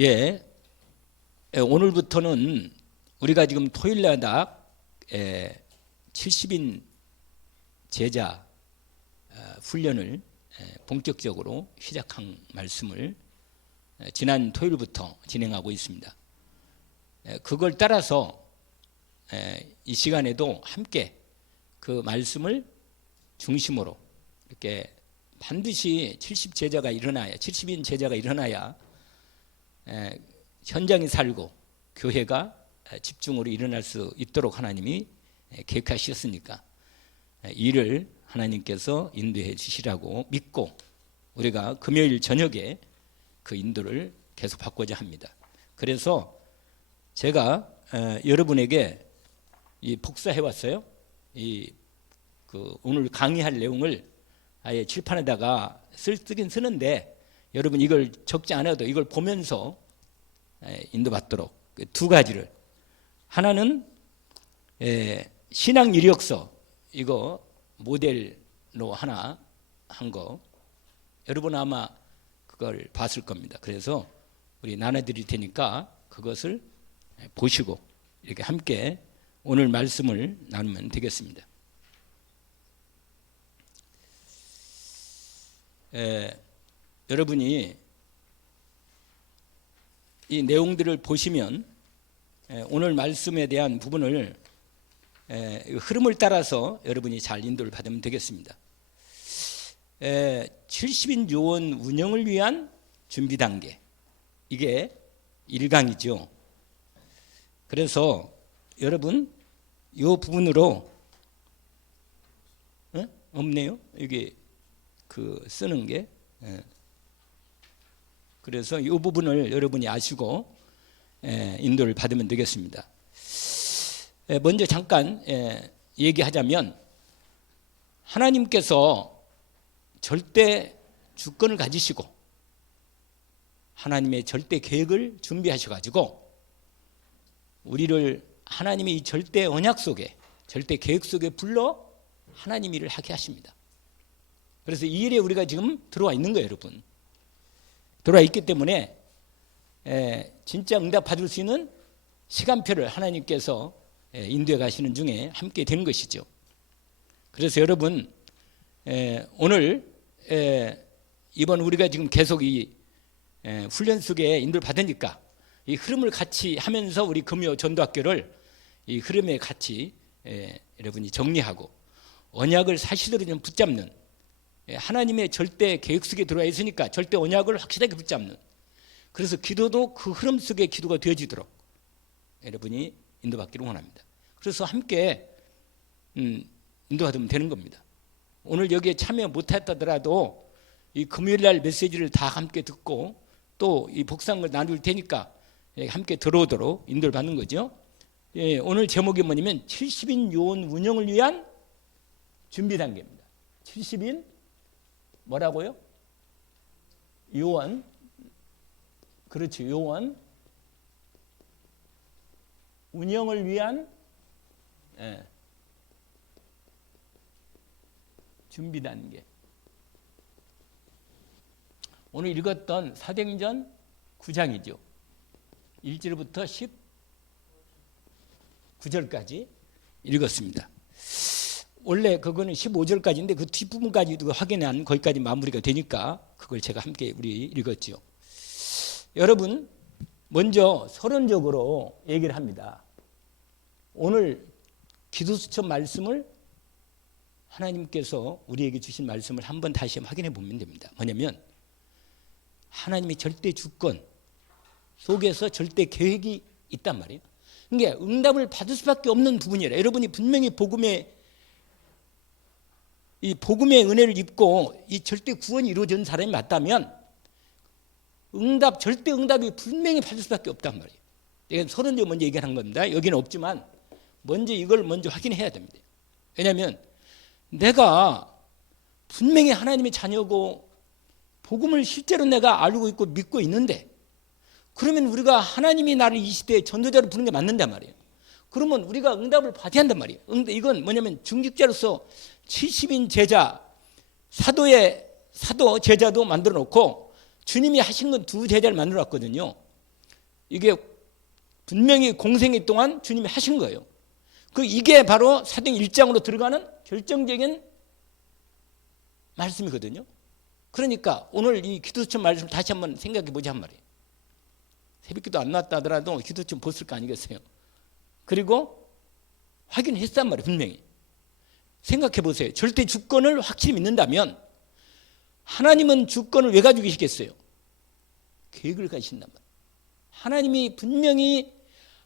예, 오늘부터는 우리가 지금 토요일마다 70인 제자 훈련을 본격적으로 시작한 말씀을 지난 토요일부터 진행하고 있습니다. 그걸 따라서 이 시간에도 함께 그 말씀을 중심으로 이렇게 반드시 70인 제자가 일어나야 현장이 살고 교회가 집중으로 일어날 수 있도록 하나님이 계획하셨으니까 이를 하나님께서 인도해 주시라고 믿고 우리가 금요일 저녁에 그 인도를 계속 받고자 합니다. 그래서 제가 여러분에게 이 복사해 왔어요. 오늘 강의할 내용을 아예 칠판에다가 쓰긴 쓰는데 여러분 이걸 적지 않아도 이걸 보면서 인도받도록 두 가지를, 하나는 신앙 이력서, 이거 모델로 하나 한 거 여러분 아마 그걸 봤을 겁니다. 그래서 우리 나눠드릴 테니까 그것을 보시고 이렇게 함께 오늘 말씀을 나누면 되겠습니다. 여러분이 이 내용들을 보시면 오늘 말씀에 대한 부분을 흐름을 따라서 여러분이 잘 인도를 받으면 되겠습니다. 70인 요원 운영을 위한 준비 단계, 이게 1강이죠. 그래서 여러분 이 부분으로 없네요. 이게 쓰는 게. 그래서 이 부분을 여러분이 아시고 인도를 받으면 되겠습니다. 먼저 잠깐 얘기하자면 하나님께서 절대 주권을 가지시고 하나님의 절대 계획을 준비하셔가지고 우리를 하나님의 이 절대 언약 속에, 절대 계획 속에 불러 하나님 일을 하게 하십니다. 그래서 이 일에 우리가 지금 들어와 있는 거예요, 여러분. 들어와 있기 때문에 진짜 응답 받을 수 있는 시간표를 하나님께서 인도해 가시는 중에 함께 된 것이죠. 그래서 여러분 오늘 이번 우리가 지금 계속 이 훈련 속에 인도를 받으니까 이 흐름을 같이 하면서 우리 금요 전도학교를 이 흐름에 같이 여러분이 정리하고 언약을 사실대로 좀 붙잡는, 하나님의 절대 계획 속에 들어와 있으니까 절대 언약을 확실하게 붙잡는, 그래서 기도도 그 흐름 속에 기도가 되어지도록 여러분이 인도받기를 원합니다. 그래서 함께 인도받으면 되는 겁니다. 오늘 여기에 참여 못했다더라도 이 금요일날 메시지를 다 함께 듣고 또 이 복상을 나눌 테니까 함께 들어오도록 인도를 받는 거죠. 오늘 제목이 뭐냐면 70인 요원 운영을 위한 준비 단계입니다. 70인 뭐라고요? 요원. 그렇죠. 요원 운영을 위한 준비 단계. 오늘 읽었던 사도행전 9장이죠. 1절부터 19절까지 읽었습니다. 원래 그거는 15절까지인데 그 뒷부분까지 확인한 거기까지 마무리가 되니까 그걸 제가 함께 우리 읽었죠. 여러분 먼저 서론적으로 얘기를 합니다. 오늘 기도수첩 말씀을 하나님께서 우리에게 주신 말씀을 한번 다시 확인해 보면 됩니다. 뭐냐면 하나님의 절대 주권 속에서 절대 계획이 있단 말이에요. 그러니까 응답을 받을 수밖에 없는 부분이라. 여러분이 분명히 복음의 은혜를 입고 이 절대 구원이 이루어진 사람이 맞다면 절대 응답이 분명히 받을 수밖에 없단 말이에요. 이건 서론적으로 먼저 얘기하는 겁니다. 여기는 없지만 먼저 이걸 먼저 확인해야 됩니다. 왜냐하면 내가 분명히 하나님의 자녀고 복음을 실제로 내가 알고 있고 믿고 있는데, 그러면 우리가 하나님이 나를 이 시대에 전도자로 부르는 게 맞는단 말이에요. 그러면 우리가 응답을 받아야 한단 말이에요. 이건 뭐냐면 중직자로서 70인 제자, 사도 제자도 만들어 놓고 주님이 하신 건 두 제자를 만들어 놨거든요. 이게 분명히 공생애 동안 주님이 하신 거예요. 이게 바로 사도행 1장으로 들어가는 결정적인 말씀이거든요. 그러니까 오늘 이 기도처 말씀 다시 한번 생각해 보자 한 말이에요. 새벽기도 안 나왔다 하더라도 기도처 봤을 거 아니겠어요. 그리고 확인했단 말이에요. 분명히. 생각해 보세요. 절대 주권을 확실히 믿는다면 하나님은 주권을 왜 가지고 계시겠어요? 계획을 가지신단 말이에요. 하나님이 분명히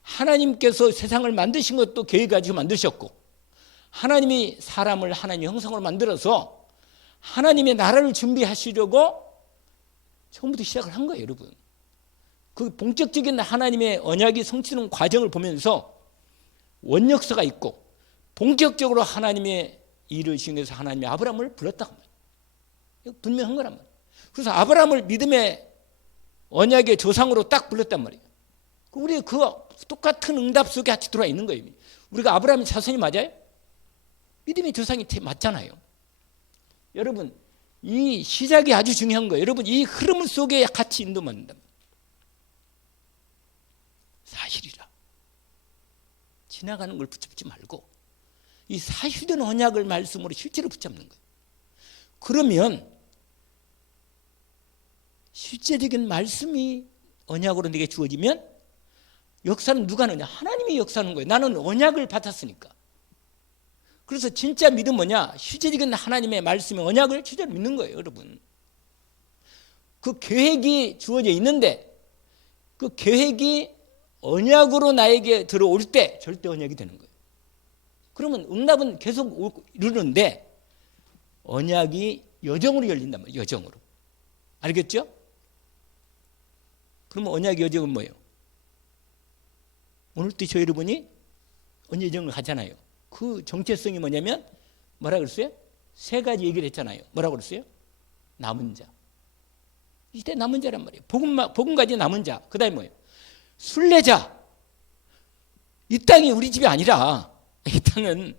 하나님께서 세상을 만드신 것도 계획 가지고 만드셨고, 하나님이 사람을 하나님의 형상으로 만들어서 하나님의 나라를 준비하시려고 처음부터 시작을 한 거예요, 여러분. 그 본격적인 하나님의 언약이 성취되는 과정을 보면서 원역사가 있고, 본격적으로 하나님의 일을 시행해서 하나님의 아브라함을 불렀다고 말이에요. 분명한 거란 말이에요. 그래서 아브라함을 믿음의 언약의 조상으로 딱 불렀단 말이에요. 우리 그 똑같은 응답 속에 같이 들어와 있는 거예요. 우리가 아브라함의 자손이 맞아요? 믿음의 조상이 맞잖아요. 여러분, 이 시작이 아주 중요한 거예요. 여러분, 이 흐름 속에 같이 인도받는다. 사실이라. 지나가는 걸 붙잡지 말고 이 사실된 언약을 말씀으로 실제로 붙잡는 거예요. 그러면 실제적인 말씀이 언약으로 내게 주어지면 역사는 누가 하느냐? 하나님이 역사하는 거예요. 나는 언약을 받았으니까. 그래서 진짜 믿음 뭐냐? 실제적인 하나님의 말씀의 언약을 실제로 믿는 거예요, 여러분. 그 계획이 주어져 있는데 그 계획이 언약으로 나에게 들어올 때 절대 언약이 되는 거예요. 그러면 응답은 계속 이루는데 언약이 여정으로 열린단 말이에요. 여정으로. 알겠죠? 그러면 언약의 여정은 뭐예요? 오늘도 저 여러분이 언약 여정을 하잖아요. 그 정체성이 뭐냐면 뭐라 그랬어요? 세 가지 얘기를 했잖아요. 뭐라고 그랬어요? 남은 자. 이때 남은 자란 말이에요. 복음 가진 남은 자. 그 다음에 뭐예요? 순례자. 이 땅이 우리 집이 아니라 이 땅은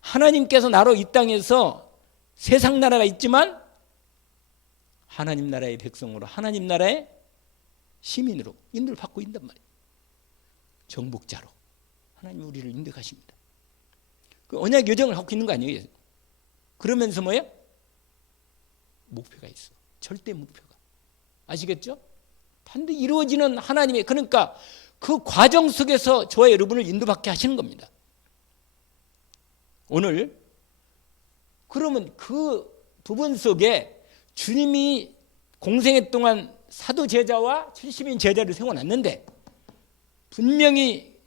하나님께서 나로 이 땅에서 세상 나라가 있지만 하나님 나라의 백성으로 하나님 나라의 시민으로 인도를 받고 있단 말이에요. 정복자로 하나님이 우리를 인도하십니다. 그 언약 여정을 하고 있는 거 아니에요? 그러면서 뭐예요? 목표가 있어. 절대 목표가. 아시겠죠? 반드시 이루어지는 하나님의, 그러니까 그 과정 속에서 저와 여러분을 인도받게 하시는 겁니다. 오늘 그러면 그 부분 속에 주님이 공생애 동안 사도 제자와 70인 제자를 세워놨는데 분명히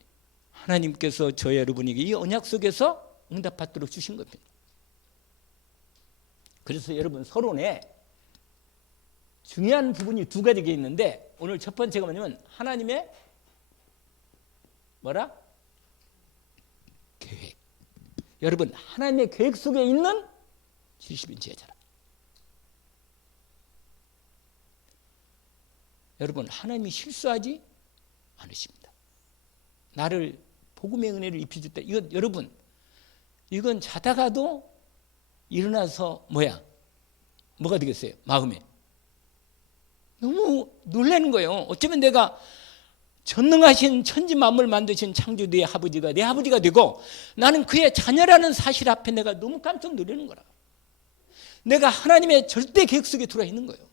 하나님께서 저와 여러분에게 이 언약 속에서 응답받도록 주신 겁니다. 그래서 여러분 서론에 중요한 부분이 두 가지가 있는데 오늘 첫 번째가 뭐냐면 하나님의 뭐라? 계획. 여러분 하나님의 계획 속에 있는 70인 제자라. 여러분 하나님이 실수하지 않으십니다. 나를 복음의 은혜를 입혀줬다. 이건 여러분 이건 자다가도 일어나서 뭐가 되겠어요? 마음에 너무 놀라는 거예요. 어쩌면 내가 전능하신 천지 만물 만드신 창조 내 아버지가 내 아버지가 되고 나는 그의 자녀라는 사실 앞에 내가 너무 깜짝 놀라는 거라. 내가 하나님의 절대 계획 속에 들어와 있는 거예요.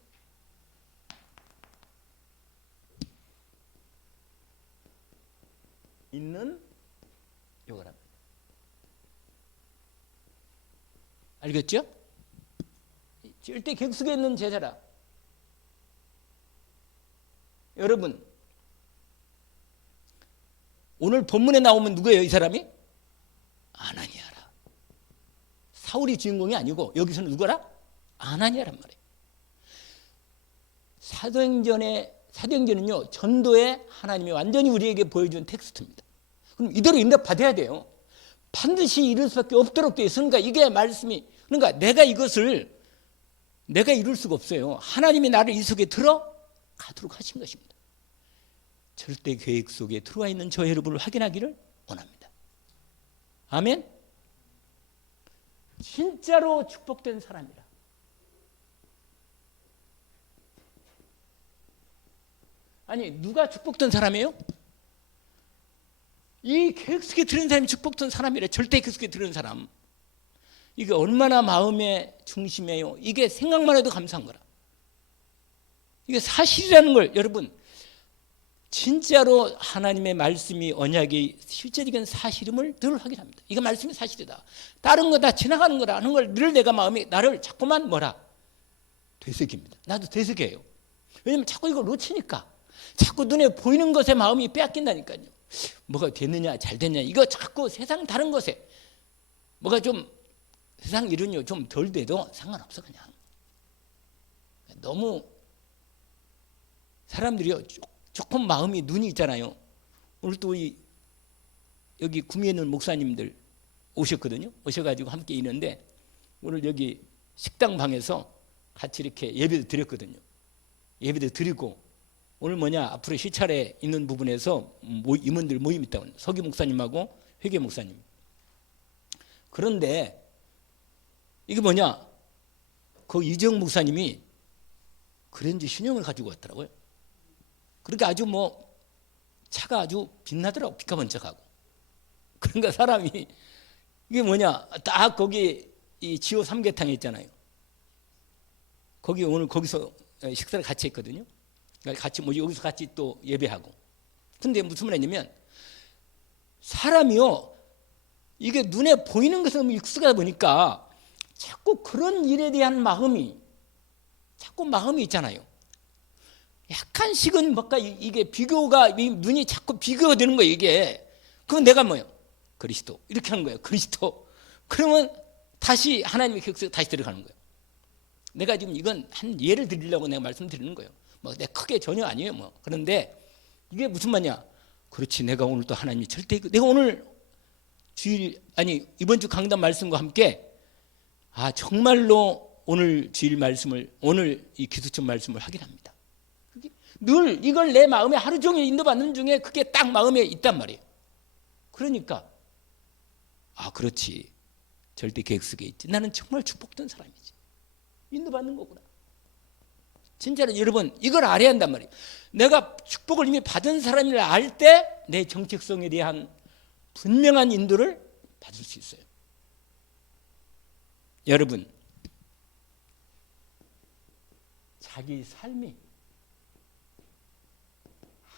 있는 요거랍니다. 알겠죠? 절대 계획 속에 있는 제자라. 여러분 오늘 본문에 나오면 누구예요? 이 사람이? 아나니아라. 사울이 주인공이 아니고 여기서는 누구라? 아나니아란 말이에요. 사도행전은요 전도에 하나님이 완전히 우리에게 보여준 텍스트입니다. 그럼 이대로 응답 받아야 돼요. 반드시 이룰 수밖에 없도록 되어 있으니까 이게 말씀이, 그러니까 내가 이룰 수가 없어요. 하나님이 나를 이 속에 들어가도록 하신 것입니다. 절대 계획 속에 들어와 있는 저 여러분을 확인하기를 원합니다. 아멘. 진짜로 축복된 사람이라. 아니 누가 축복된 사람이에요? 이 계획 속에 들은 사람이 축복된 사람이래. 절대 계획 속에 들은 사람. 이게 얼마나 마음의 중심이에요. 이게 생각만 해도 감사한 거라. 이게 사실이라는 걸 여러분 진짜로 하나님의 말씀이 언약이 실제적인 사실임을 늘 확인합니다. 이거 말씀이 사실이다. 다른 거 다 지나가는 거라는 걸 늘 내가 마음이 나를 자꾸만 뭐라 되새깁니다. 나도 되새겨요. 왜냐면 자꾸 이걸 놓치니까 자꾸 눈에 보이는 것에 마음이 빼앗긴다니까요. 뭐가 됐느냐 잘 됐냐 이거 자꾸 세상 다른 것에 뭐가 좀 세상 일은요 좀 덜 돼도 상관없어. 그냥 너무 사람들이요 조금 마음이 눈이 있잖아요. 오늘 또 여기 구미에 있는 목사님들 오셨거든요. 오셔가지고 함께 있는데 오늘 여기 식당 방에서 같이 이렇게 예배도 드렸거든요. 예배도 드리고 오늘 뭐냐 앞으로 시찰에 있는 부분에서 임원들 모임 있다고 서기 목사님하고 회계 목사님. 그런데 이게 뭐냐 그 이정 목사님이 그랜저 신형을 가지고 왔더라고요. 그러니까 아주 뭐 차가 아주 빛나더라고. 빛가 번쩍하고. 그러니까 사람이 이게 뭐냐 딱 거기 이 지호 삼계탕에 있잖아요. 거기 오늘 거기서 식사를 같이 했거든요. 같이 뭐 여기서 같이 또 예배하고. 근데 무슨 말이냐면 사람이요 이게 눈에 보이는 것은 익숙하다 보니까 자꾸 그런 일에 대한 마음이 있잖아요. 약간씩은 뭔가 이게 비교가 눈이 자꾸 비교가 되는 거예요. 이게 그건 내가 뭐예요? 그리스도 이렇게 하는 거예요. 그리스도. 그러면 다시 하나님의 격수에 다시 들어가는 거예요. 내가 지금 이건 한 예를 드리려고 내가 말씀드리는 거예요. 뭐 내 크게 전혀 아니에요. 뭐 그런데 이게 무슨 말이냐? 그렇지. 내가 오늘 또 하나님이 절대 내가 오늘 주일 아니 이번 주 강단 말씀과 함께 정말로 오늘 주일 말씀을 오늘 이 기도처 말씀을 확인합니다. 늘 이걸 내 마음에 하루 종일 인도받는 중에 그게 딱 마음에 있단 말이에요. 그러니까 그렇지. 절대 계획 속에 있지. 나는 정말 축복된 사람이지. 인도받는 거구나. 진짜로 여러분 이걸 알아야 한단 말이에요. 내가 축복을 이미 받은 사람을 알 때 내 정체성에 대한 분명한 인도를 받을 수 있어요. 여러분 자기 삶이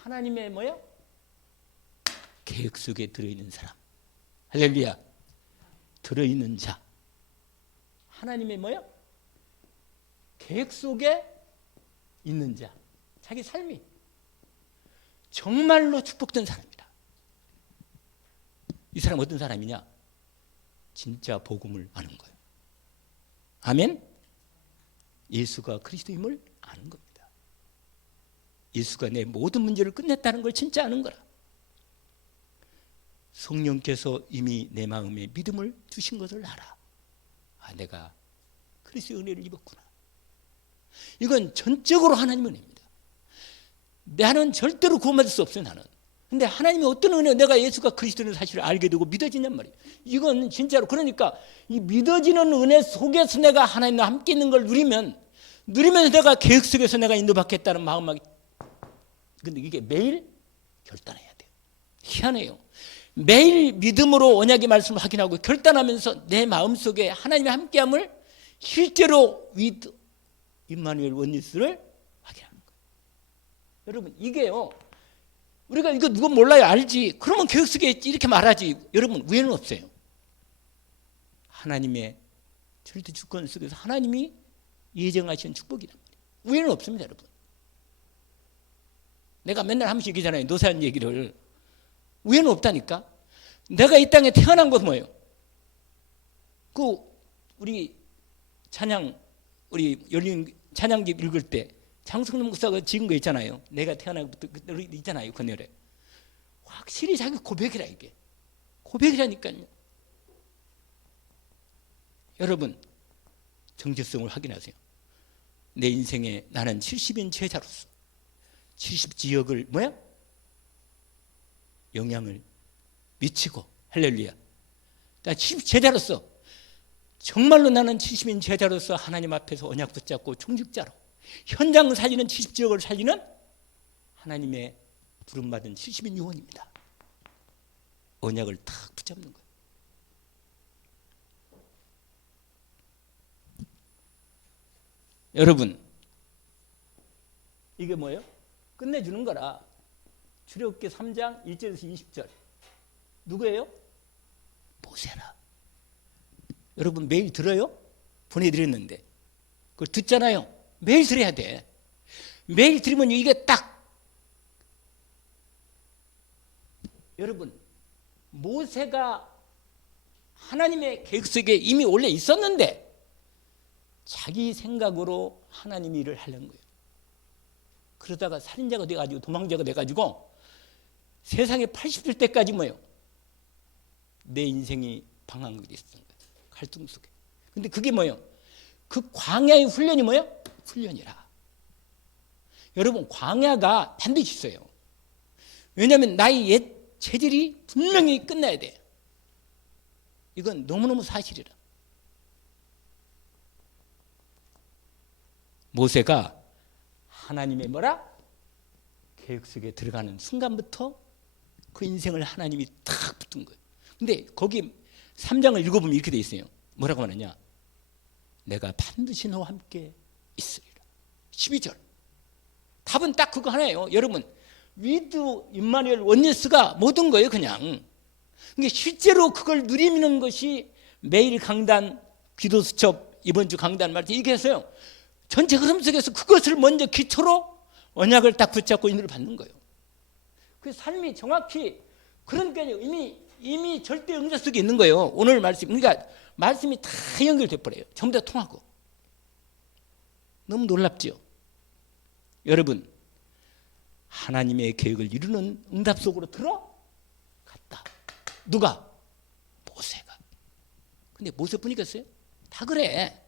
하나님의 뭐요? 계획 속에 들어있는 사람. 할렐루야. 들어있는 자. 하나님의 뭐요? 계획 속에 있는 자. 자기 삶이 정말로 축복된 사람이다. 이 사람 어떤 사람이냐? 진짜 복음을 아는 거예요. 아멘? 예수가 그리스도임을 아는 겁니다. 예수가 내 모든 문제를 끝냈다는 걸 진짜 아는 거라. 성령께서 이미 내 마음에 믿음을 주신 것을 알아. 내가 그리스도의 은혜를 입었구나. 이건 전적으로 하나님의 은혜입니다. 나는 절대로 구원받을 수 없어요. 나는. 근데 하나님이 어떤 은혜, 내가 예수가 그리스도라는 사실을 알게 되고 믿어지냔 말이에요. 이건 진짜로. 그러니까 이 믿어지는 은혜 속에서 내가 하나님과 함께 있는 걸 누리면서 내가 계획 속에서 내가 인도받겠다는 마음만. 근데 이게 매일 결단해야 돼요. 희한해요. 매일 믿음으로 언약의 말씀을 확인하고 결단하면서 내 마음속에 하나님의 함께함을 실제로 with 임마누엘 원리스를 확인하는 거예요. 여러분 이게요. 우리가 이거 누가 몰라요? 알지. 그러면 계획 속에 있지 이렇게 말하지. 여러분 우애는 없어요. 하나님의 절대 주권 속에서 하나님이 예정하신 축복이란 말이에요. 우애는 없습니다. 여러분. 내가 맨날 한 번씩 얘기잖아요. 노사연 얘기를. 우애는 없다니까. 내가 이 땅에 태어난 것은 뭐예요? 우리 찬양 우리 열린 찬양기 읽을 때 장성남 목사가 지은 거 있잖아요. 내가 태어나부터 있잖아요. 그 노래. 확실히 자기 고백이라 이게. 고백이라니까요. 여러분 정체성을 확인하세요. 내 인생에 나는 70인 제자로서 70지역을 영향을 미치고 할렐루야. 나 70제자로서 정말로 나는 70인 제자로서 하나님 앞에서 언약 붙잡고 총직자로 현장 살리는 70지역을 살리는 하나님의 부름받은 70인 요원입니다. 언약을 탁 붙잡는 거예요. 여러분, 이게 뭐예요? 끝내주는 거라. 출애굽기 3장 1절에서 20절. 누구예요? 모세라. 여러분 매일 들어요? 보내드렸는데 그걸 듣잖아요. 매일 들어야 돼. 매일 들으면 이게 딱. 여러분, 모세가 하나님의 계획 속에 이미 원래 있었는데 자기 생각으로 하나님 일을 하려는 거예요. 그러다가 살인자가 돼가지고 도망자가 돼가지고 세상에 80일 때까지 뭐예요? 내 인생이 방황하게 됐던 거예요. 갈등 속에. 근데 그게 뭐예요? 그 광야의 훈련이 뭐예요? 훈련이라. 여러분, 광야가 반드시 있어요. 왜냐하면 나의 옛 체질이 분명히 끝나야 돼. 이건 너무너무 사실이라. 모세가 하나님의 뭐라? 계획 속에 들어가는 순간부터 그 인생을 하나님이 탁 붙은 거예요. 근데 거기 3장을 읽어보면 이렇게 돼 있어요. 뭐라고 말하냐? 내가 반드시 너와 함께 있으리라. 12절. 답은 딱 그거 하나예요. 여러분, 위드 임마누엘 원네스가 모든 거예요, 그냥. 근데 실제로 그걸 누리는 것이 매일 강단, 기도 수첩, 이번 주 강단 말때 이게 해서요. 전체 흐름 속에서 그것을 먼저 기초로 언약을 딱 붙잡고 인도를 받는 거예요. 그 삶이 정확히 그러니까 이미 절대 응답 속에 있는 거예요. 오늘 말씀, 그러니까 말씀이 다 연결돼 버려요. 전부 다 통하고. 너무 놀랍죠? 여러분, 하나님의 계획을 이루는 응답 속으로 들어갔다. 누가? 모세가. 근데 모세뿐이겠어요? 다 그래.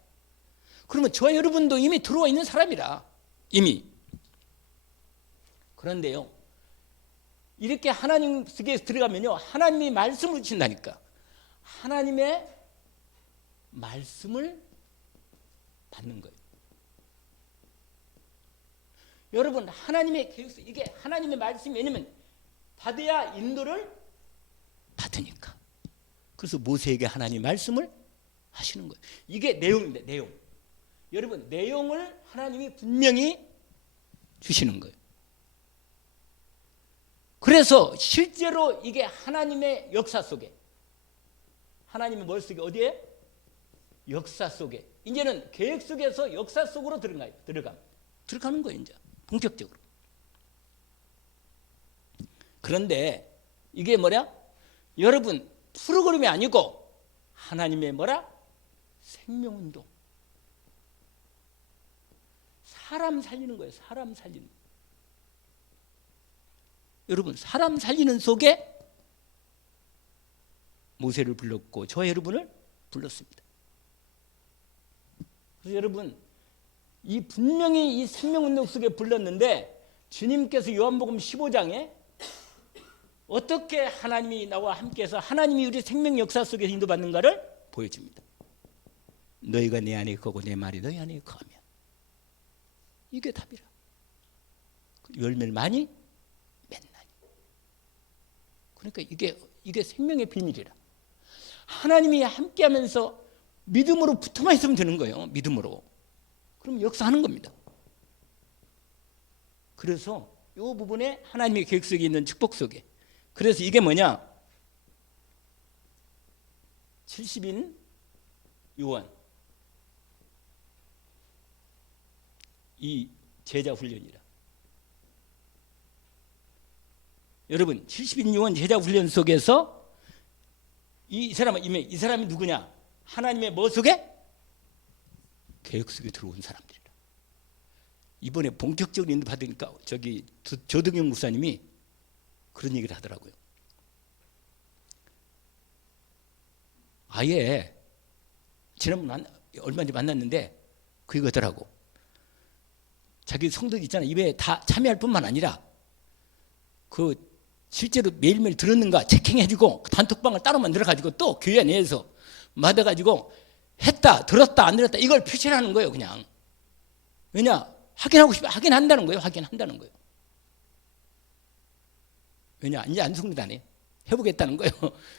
그러면 저와 여러분도 이미 들어와 있는 사람이라. 이미. 그런데요, 이렇게 하나님 속에 들어가면요, 하나님이 말씀을 주신다니까. 하나님의 말씀을 받는 거예요. 여러분, 하나님의 계획, 이게 하나님의 말씀이 왜냐면 받아야 인도를 받으니까. 그래서 모세에게 하나님 말씀을 하시는 거예요. 이게 내용입니다. 내용. 여러분, 내용을 하나님이 분명히 주시는 거예요. 그래서 실제로 이게 하나님의 역사 속에, 하나님의 머릿 속에 어디에? 역사 속에. 이제는 계획 속에서 역사 속으로 들어가는 거예요, 이제. 본격적으로. 그런데 이게 뭐냐? 여러분, 프로그램이 아니고 하나님의 뭐라? 생명운동. 사람 살리는 거예요. 사람 살리는. 여러분, 사람 살리는 속에 모세를 불렀고 저와 여러분을 불렀습니다. 그래서 여러분, 이 분명히 이 생명운동 속에 불렀는데 주님께서 요한복음 15장에 어떻게 하나님이 나와 함께해서 하나님이 우리 생명 역사 속에서 인도받는가를 보여줍니다. 너희가 내 안에 거고 내 말이 너희 안에 거하면 이게 답이라. 열매를 많이 맺나니. 그러니까 이게 생명의 비밀이라. 하나님이 함께하면서 믿음으로 붙어만 있으면 되는 거예요. 믿음으로. 그럼 역사하는 겁니다. 그래서 이 부분에 하나님의 계획 속에 있는 축복 속에. 그래서 이게 뭐냐? 70인 요한. 이 제자 훈련이라. 여러분, 70인 요한 제자 훈련 속에서 이 사람이 누구냐? 하나님의 뭐 속에? 계획 속에 들어온 사람들이라. 이번에 본격적으로 인도 받으니까 조등영 목사님이 그런 얘기를 하더라고요. 아예 지난번 얼마 전에 만났는데 그 얘기하더라고. 자기 성도들 있잖아. 입에 다 참여할 뿐만 아니라 그 실제로 매일매일 들었는가 체킹해주고 단톡방을 따로 만들어가지고 또 교회 내에서 받아가지고 했다, 들었다, 안 들었다 이걸 표시하는 거예요, 그냥. 왜냐? 확인하고 싶어 확인한다는 거예요. 확인한다는 거예요. 왜냐? 이제 안성단에 해보겠다는 거예요.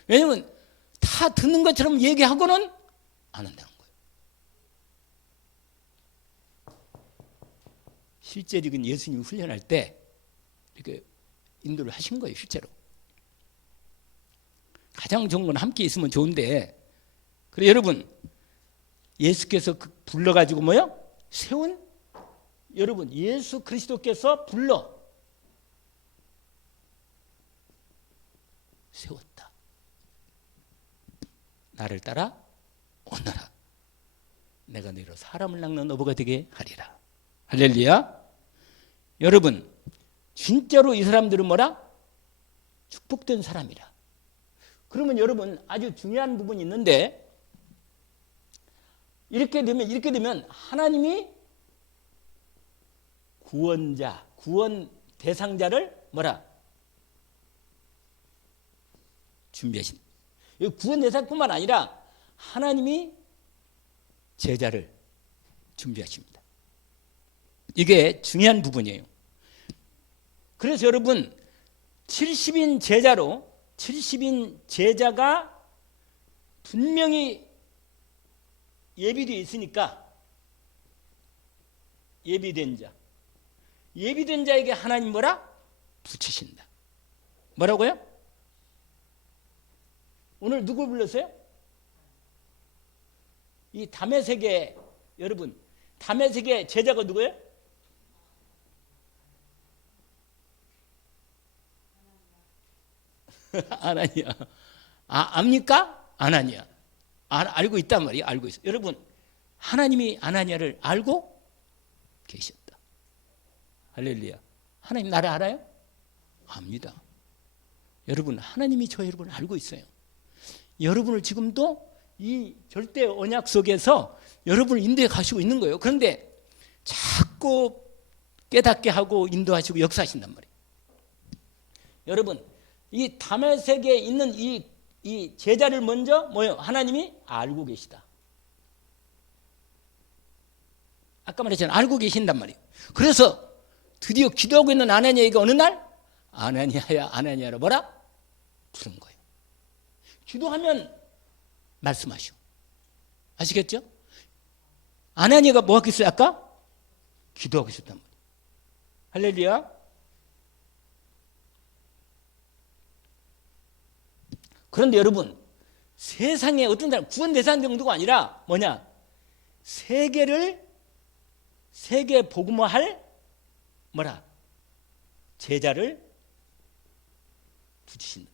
왜냐면 다 듣는 것처럼 얘기하고는 안 한다는 거예요. 실제적인 예수님이 훈련할 때 이렇게 인도를 하신 거예요. 실제로. 가장 좋은 건 함께 있으면 좋은데, 그래 여러분, 예수께서 불러가지고 뭐요? 세운, 여러분 예수 그리스도께서 불러 세웠다. 나를 따라 오너라. 내가 너희로 사람을 낚는 어부가 되게 하리라. 할렐루야. 여러분 진짜로 이 사람들은 뭐라? 축복된 사람이라. 그러면 여러분 아주 중요한 부분이 있는데, 이렇게 되면 하나님이 구원자, 구원 대상자를 뭐라? 준비하신. 구원 대상뿐만 아니라 하나님이 제자를 준비하십니다. 이게 중요한 부분이에요. 그래서 여러분 70인 제자가 분명히 예비되어 있으니까, 예비된 자에게 하나님 뭐라? 붙이신다. 뭐라고요? 오늘 누구 불렀어요? 이 다메섹의, 여러분 다메섹의 제자가 누구예요? 아나니아. 압니까? 아나니아. 알고 있단 말이에요. 알고 있어요. 여러분 하나님이 아나니아를 알고 계셨다. 할렐루야. 하나님 나를 알아요? 압니다. 여러분 하나님이 저 여러분을 알고 있어요. 여러분을 지금도 이 절대 언약 속에서 여러분을 인도해 가시고 있는 거예요. 그런데 자꾸 깨닫게 하고 인도하시고 역사하신단 말이에요. 여러분 이 다메섹에 있는 이 제자를 먼저 뭐요? 하나님이 알고 계시다. 아까 말했잖아요. 알고 계신단 말이에요. 그래서 드디어 기도하고 있는 아나니아에게 어느 날 아나니아야 아나니아라 뭐라? 부른 거예요. 기도하면 말씀하시오. 아시겠죠? 아나니아가 뭐 하겠어요? 아까? 기도하고 있었단 말이에요. 할렐루야. 그런데 여러분 세상에 어떤 사람 구원 대상 정도가 아니라 뭐냐? 세계 복음화할 뭐라? 제자를 붙이신다.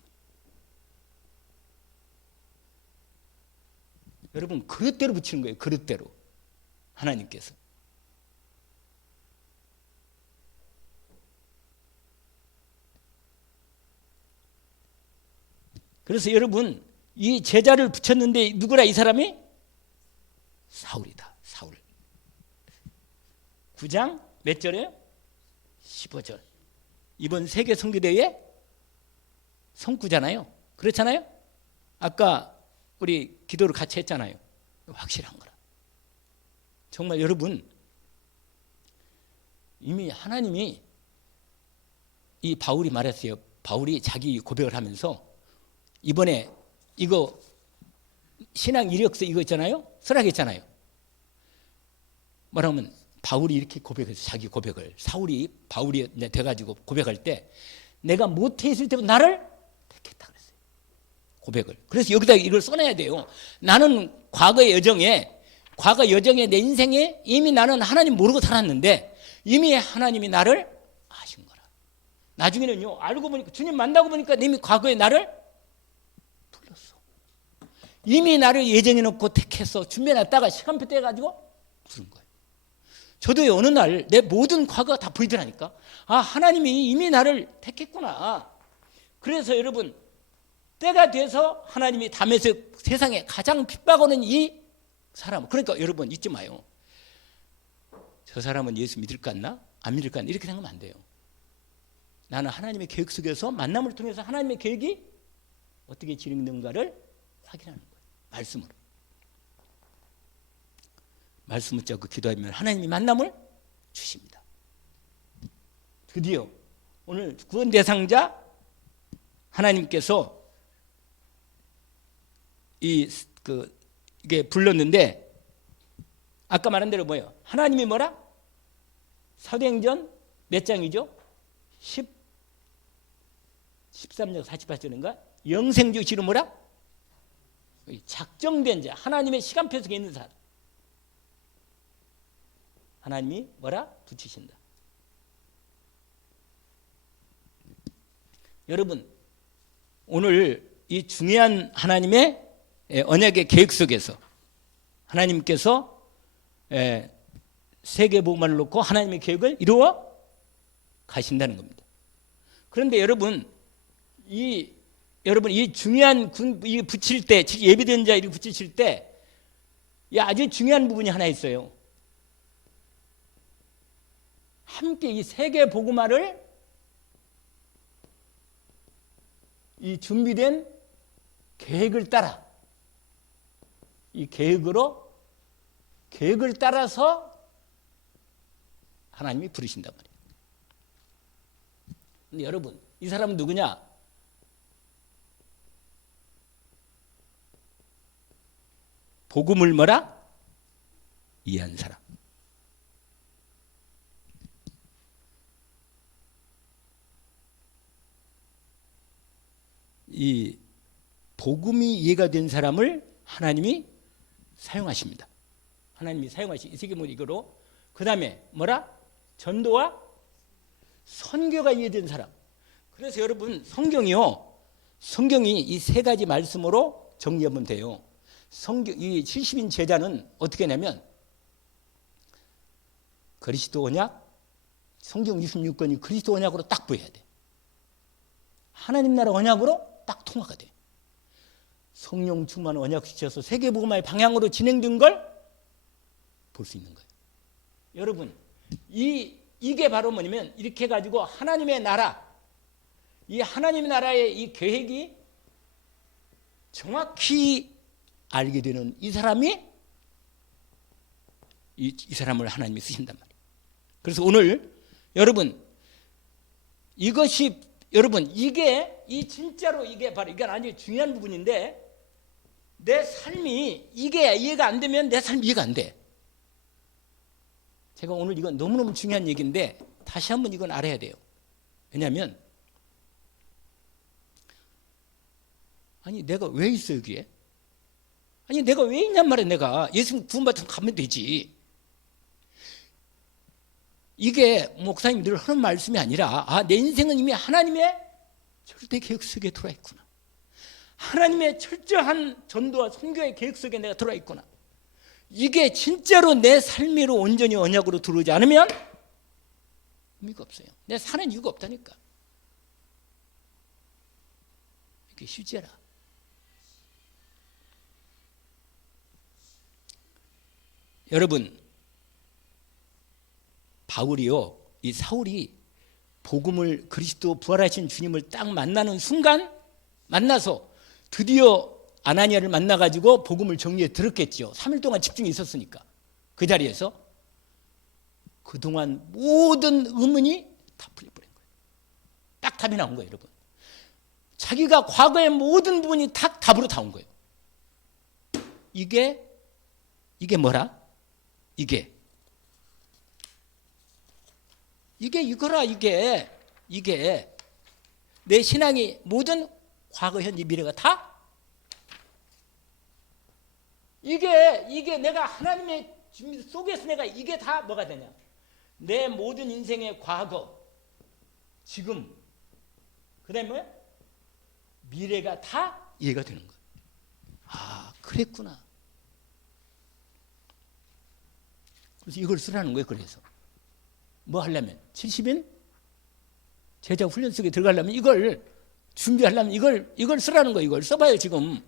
여러분 그릇대로 붙이는 거예요. 그릇대로. 하나님께서. 그래서 여러분 이 제자를 붙였는데 누구라? 이 사람이? 사울이다. 사울. 9장 몇 절이에요? 15절. 이번 세계 선교대회 성구잖아요. 그렇잖아요? 아까 우리 기도를 같이 했잖아요. 확실한 거라. 정말 여러분 이미 하나님이, 이 바울이 말했어요. 바울이 자기 고백을 하면서 이번에 이거 신앙 이력서 이거 있잖아요. 설학했잖아요. 뭐라면 바울이 이렇게 고백해서 자기 고백을, 바울이 돼가지고 고백할 때 내가 모태 있을 때부터 나를 택했다 그랬어요. 고백을. 그래서 여기다 이걸 써내야 돼요. 나는 과거 여정에 내 인생에 이미 나는 하나님 모르고 살았는데 이미 하나님이 나를 아신 거라. 나중에는요 알고 보니까 주님 만나고 보니까 이미 과거에 나를 불렀어. 이미 나를 예정해 놓고 택해서 준비해 놨다가 시간표 떼가지고 부른 거예요. 저도 어느 날 내 모든 과거가 다 보이더라니까. 아, 하나님이 이미 나를 택했구나. 그래서 여러분 때가 돼서 하나님이 다메섹 세상에 가장 핍박하는 이 사람, 그러니까 여러분 잊지 마요. 저 사람은 예수 믿을 것 같나? 안 믿을 것 같나? 이렇게 생각하면 안 돼요. 나는 하나님의 계획 속에서 만남을 통해서 하나님의 계획이 어떻게 진행되는가를 확인하는 거예요. 말씀으로. 말씀 붙잡고 기도하면 하나님이 만남을 주십니다. 드디어 오늘 구원 대상자 하나님께서 이게 불렀는데 아까 말한 대로 뭐예요? 하나님이 뭐라? 사도행전 몇 장이죠? 13장 48절인가? 영생 주시로 뭐라? 작정된 자, 하나님의 시간표 속에 있는 사람. 하나님이 뭐라? 붙이신다. 여러분, 오늘 이 중요한 하나님의 언약의 계획 속에서 하나님께서 세계복음화를 놓고 하나님의 계획을 이루어 가신다는 겁니다. 그런데 여러분 이 중요한 이 붙일 때, 예비된 자 이렇게 붙이실 때 아주 중요한 부분이 하나 있어요. 함께 이 세계복음화를 이 준비된 계획을 따라, 이 계획을 따라서 하나님이 부르신단 말이에요. 근데 여러분, 이 사람은 누구냐? 복음을 뭐라? 이해한 사람. 이 복음이 이해가 된 사람을 하나님이 사용하십니다. 하나님이 사용하시. 이 세계문 이거로. 그 다음에 뭐라? 전도와 선교가 이해된 사람. 그래서 여러분 성경이 이 세 가지 말씀으로 정리하면 돼요. 이 70인 제자는 어떻게 하냐면 그리스도 언약, 성경 66권이 그리스도 언약으로 딱 보여야 돼. 하나님 나라 언약으로 딱 통화가 돼. 성령 충만 언약 주셔서 세계복음화의 방향으로 진행된 걸 볼 수 있는 거예요. 여러분, 이게 바로 뭐냐면 이렇게 가지고 하나님의 나라, 이 하나님의 나라의 이 계획이 정확히 알게 되는 이 사람이 이 사람을 하나님이 쓰신단 말이에요. 그래서 오늘 여러분 진짜로 이게 바로 이게 아주 중요한 부분인데 내 삶이 이게 이해가 안 되면 내 삶이 이해가 안 돼. 제가 오늘 이건 너무너무 중요한 얘기인데 다시 한번 이건 알아야 돼요. 왜냐하면 아니 내가 왜 있어 여기에? 아니 내가 왜 있냔 말이야. 내가 예수님 구원받으면 가면 되지. 이게 목사님 늘 하는 말씀이 아니라 내 인생은 이미 하나님의 절대 계획 속에 들어와 있구나. 하나님의 철저한 전도와 선교의 계획 속에 내가 들어와 있구나. 이게 진짜로 내 삶으로 온전히 언약으로 들어오지 않으면 의미가 없어요. 내 사는 이유가 없다니까. 이렇게 휴지라. 여러분, 이 사울이 복음을 그리스도 부활하신 주님을 딱 만나는 순간 만나서 드디어 아나니아를 만나가지고 복음을 정리해 들었겠죠. 3일 동안 집중해 있었으니까. 그 자리에서 그동안 모든 의문이 다 풀려버린 거예요. 딱 답이 나온 거예요, 여러분. 자기가 과거의 모든 부분이 딱 답으로 다 온 거예요. 이게 뭐라? 이게 이거라. 이게 내 신앙이 모든 과거, 현재, 미래가 다 이게 내가 하나님의 준비 속에서 내가 이게 다 뭐가 되냐? 내 모든 인생의 과거, 지금, 그다음에 미래가 다 이해가 되는 거예요. 아, 그랬구나. 그래서 이걸 쓰라는 거예요. 그래서 뭐 하려면 70인 제자 훈련 속에 들어가려면 이걸 준비하려면 이걸 쓰라는 거예요. 이걸 써봐요. 지금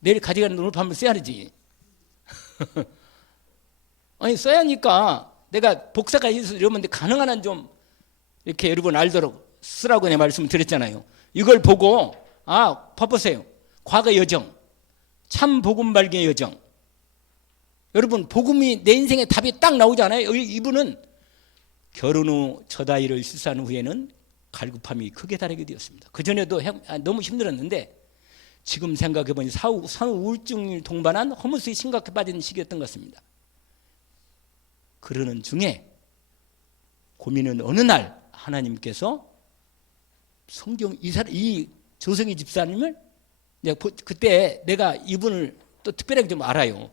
내일 가져가는 오늘 밤을 써야지. 아니 써야 하니까 내가 복사가 있어서 이러면 가능한 한 좀 이렇게 여러분 알도록 쓰라고 내 말씀 드렸잖아요. 이걸 보고 봐보세요. 과거 여정, 참 복음 발견의 여정. 여러분 복음이 내 인생의 답이 딱 나오잖아요. 이분은 결혼 후 첫 아이를 출산 후에는 갈급함이 크게 달하게 되었습니다. 그전에도 너무 힘들었는데 지금 생각해보니 산후 우울증을 동반한 허무스에 심각해 빠진 시기였던 것 같습니다. 그러는 중에 고민은 어느 날 하나님께서 성경 이 조성희 집사님을 그때 내가 이분을 또 특별하게 좀 알아요.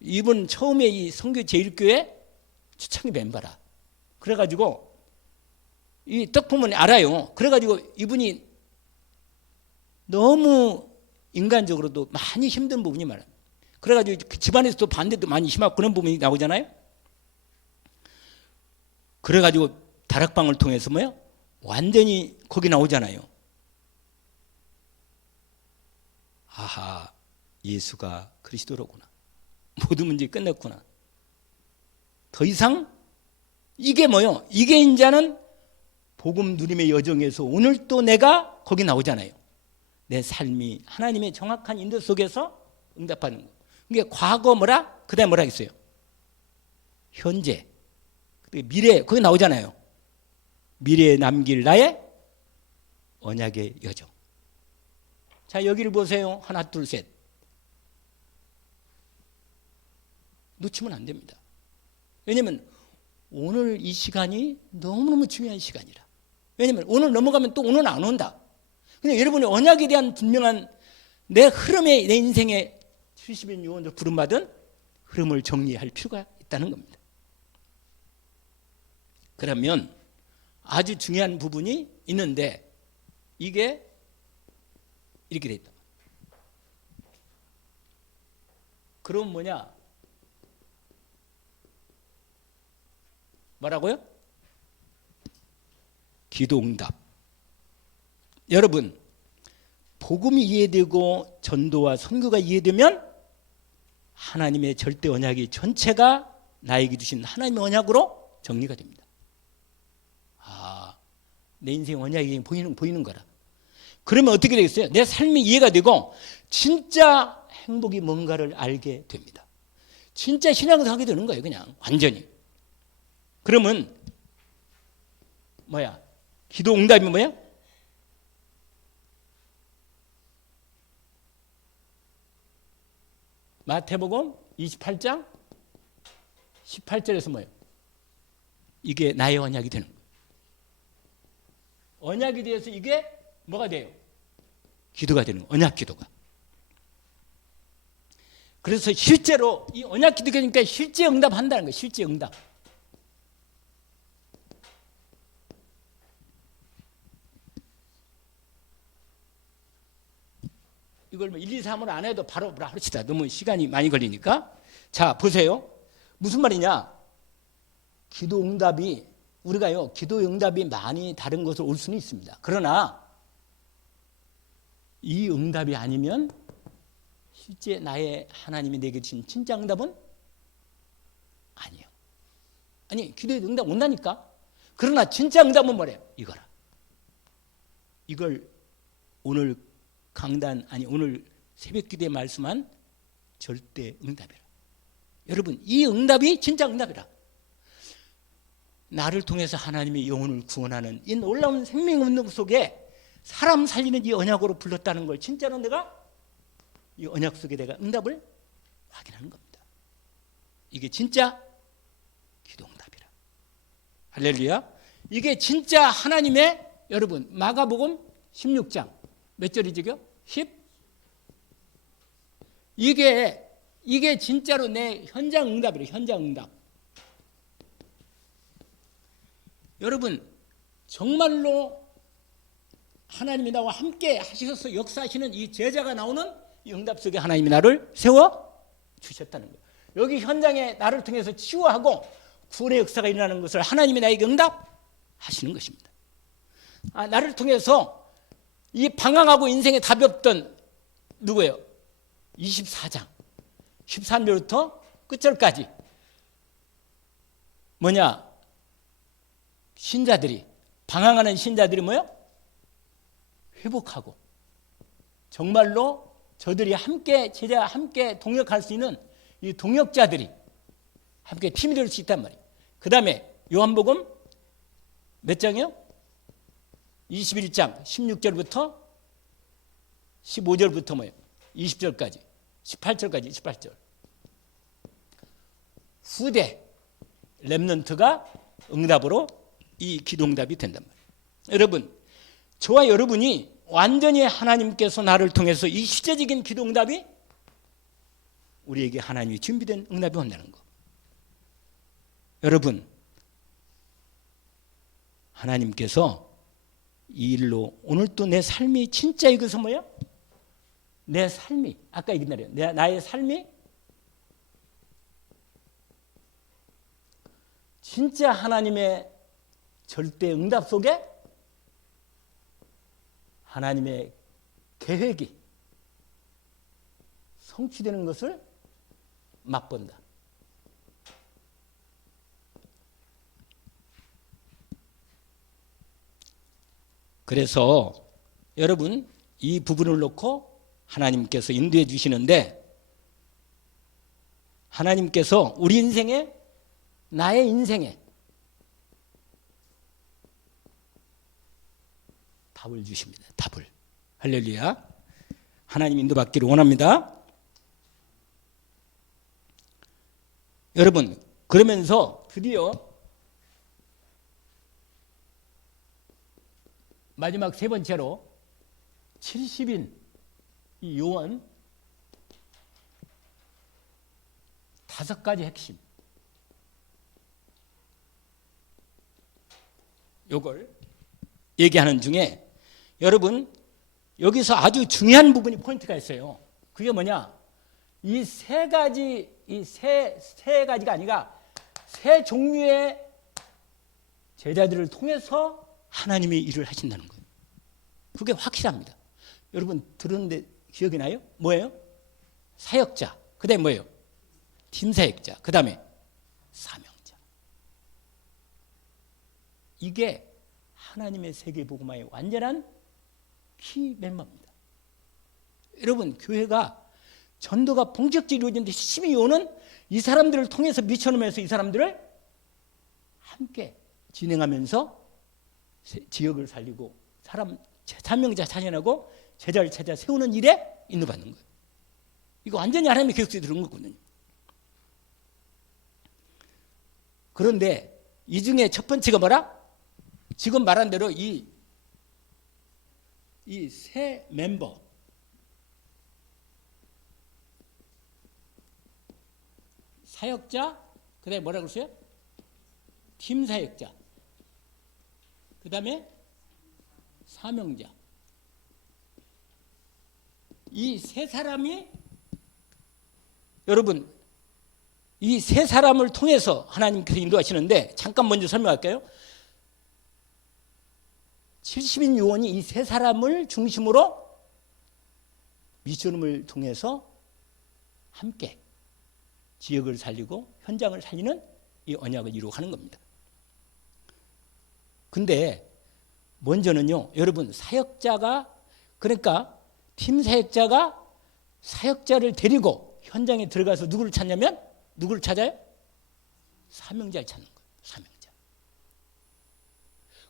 이분 처음에 이 성교 제일교회 추창기 멤버라. 그래가지고 이 딱 보면 알아요. 그래가지고 이분이 너무 인간적으로도 많이 힘든 부분이 많아요. 그래가지고 집안에서도 반대도 많이 심하고 그런 부분이 나오잖아요. 그래가지고 다락방을 통해서 완전히 거기 나오잖아요. 아하, 예수가 그리스도로구나. 모든 문제 끝냈구나. 더 이상 이게 이게 이제는 복음 누림의 여정에서 오늘 또 내가 거기 나오잖아요. 내 삶이 하나님의 정확한 인도 속에서 응답하는 거. 이게 과거 그 다음에 뭐라 했어요? 현재, 미래, 거기 나오잖아요. 미래에 남길 나의 언약의 여정. 자, 여기를 보세요. 하나, 둘, 셋. 놓치면 안 됩니다. 왜냐하면 오늘 이 시간이 너무너무 중요한 시간이라. 왜냐하면 오늘 넘어가면 또 오늘 안 온다. 근데 여러분이 언약에 대한 분명한 내 흐름에, 내 인생의 70인 요원으로 부름받은 흐름을 정리할 필요가 있다는 겁니다. 그러면 아주 중요한 부분이 있는데 이게 이렇게 돼 있다. 그럼 뭐라고요? 기도응답. 여러분, 복음이 이해되고 전도와 선교가 이해되면 하나님의 절대 언약이 전체가 나에게 주신 하나님의 언약으로 정리가 됩니다. 내 인생 언약이 보이는 거라. 그러면 어떻게 되겠어요? 내 삶이 이해가 되고 진짜 행복이 뭔가를 알게 됩니다. 진짜 신앙을 하게 되는 거예요. 그냥 완전히. 그러면 기도 응답이 뭐야? 마태복음 28장 18절에서 뭐예요? 이게 나의 언약이 되는 거예요. 언약이 되어서 이게 뭐가 돼요? 기도가 되는 거예요. 언약 기도가. 그래서 실제로 이 언약 기도가 되니까 실제 응답한다는 거예요. 실제 응답. 이걸 1, 2, 3으로 안 해도 바로 합시다. 너무 시간이 많이 걸리니까. 자, 보세요. 무슨 말이냐? 기도 응답이 우리가요, 기도 응답이 많이 다른 것으로 올 수는 있습니다. 그러나 이 응답이 아니면 실제 나의 하나님이 내게 주신 진짜 응답은 아니에요. 아니, 기도의 응답 온다니까. 그러나 진짜 응답은 뭐래요? 이거라. 이걸 오늘 오늘 새벽 기도에 말씀한 절대 응답이라. 여러분, 이 응답이 진짜 응답이라. 나를 통해서 하나님의 영혼을 구원하는 이 놀라운 생명 운동 속에 사람 살리는 이 언약으로 불렀다는 걸 진짜로 내가 이 언약 속에 내가 응답을 확인하는 겁니다. 이게 진짜 기도 응답이라. 할렐루야. 이게 진짜 하나님의, 여러분, 마가복음 16장 몇 절이죠? 10? 이게 진짜로 내 현장 응답이래요. 현장 응답. 여러분, 정말로 하나님이 나와 함께 하셔서 역사하시는 이 제자가 나오는 이 응답 속에 하나님이 나를 세워 주셨다는 거예요. 여기 현장에 나를 통해서 치유하고 구원의 역사가 일어나는 것을 하나님이 나에게 응답하시는 것입니다. 나를 통해서 이 방황하고 인생에 답이 없던 누구예요? 24장 13절부터 끝절까지 신자들이, 방황하는 신자들이 회복하고 정말로 저들이 함께, 제자와 함께 동역할 수 있는 이 동역자들이 함께 팀이 될 수 있단 말이에요. 그 다음에 요한복음 몇 장이요? 21장 16절부터 15절부터 뭐예요? 20절까지 18절까지 18절. 후대 렘넌트가 응답으로 이 기도응답이 된단 말이에요. 여러분, 저와 여러분이 완전히 하나님께서 나를 통해서 이 시제적인 기도응답이 우리에게 하나님이 준비된 응답이 온다는 거. 여러분, 하나님께서 이 일로 오늘 또 내 삶이 진짜 이것은 뭐야? 내 삶이 아까 얘기했나요? 나의 삶이 진짜 하나님의 절대 응답 속에 하나님의 계획이 성취되는 것을 맛본다. 그래서 여러분, 이 부분을 놓고 하나님께서 인도해 주시는데, 하나님께서 우리 인생에, 나의 인생에 답을 주십니다. 답을. 할렐루야. 하나님 인도받기를 원합니다. 여러분, 그러면서 드디어 마지막 세 번째로 70인 이 요원 5가지 핵심, 요걸 얘기하는 중에 여러분, 여기서 아주 중요한 부분이 포인트가 있어요. 그게 뭐냐? 이 세 가지, 이 세 가지가 아니라 세 종류의 제자들을 통해서 하나님이 일을 하신다는 거예요. 그게 확실합니다. 여러분 들었는데 기억이 나요? 뭐예요? 사역자. 그 다음에 뭐예요? 팀사역자. 그 다음에 사명자. 이게 하나님의 세계복음화의 완전한 키 멤버입니다. 여러분, 교회가 전도가 본격적으로 이루어지는데 12요는 이 사람들을 통해서 미쳐놓으면서 이 사람들을 함께 진행하면서 지역을 살리고 사명자 찾아내고 제자를 찾아 세우는 일에 인도받는 거예요. 이거 완전히 하나님의 계획속에 들어온 거거든요. 그런데 이 중에 첫 번째가 뭐라? 지금 말한 대로 이 세 멤버, 사역자, 그 다음에 뭐라고 그랬어요? 팀 사역자, 그 다음에 사명자. 이 세 사람이, 여러분, 이 세 사람을 통해서 하나님께서 인도하시는데, 잠깐 먼저 설명할게요. 70인 요원이 이 세 사람을 중심으로 미션을 통해서 함께 지역을 살리고 현장을 살리는 이 언약을 이루어가는 겁니다. 근데 먼저는요, 여러분, 사역자가, 그러니까 팀 사역자가 사역자를 데리고 현장에 들어가서 누구를 찾냐면, 누구를 찾아요? 사명자를 찾는 거예요. 사명자.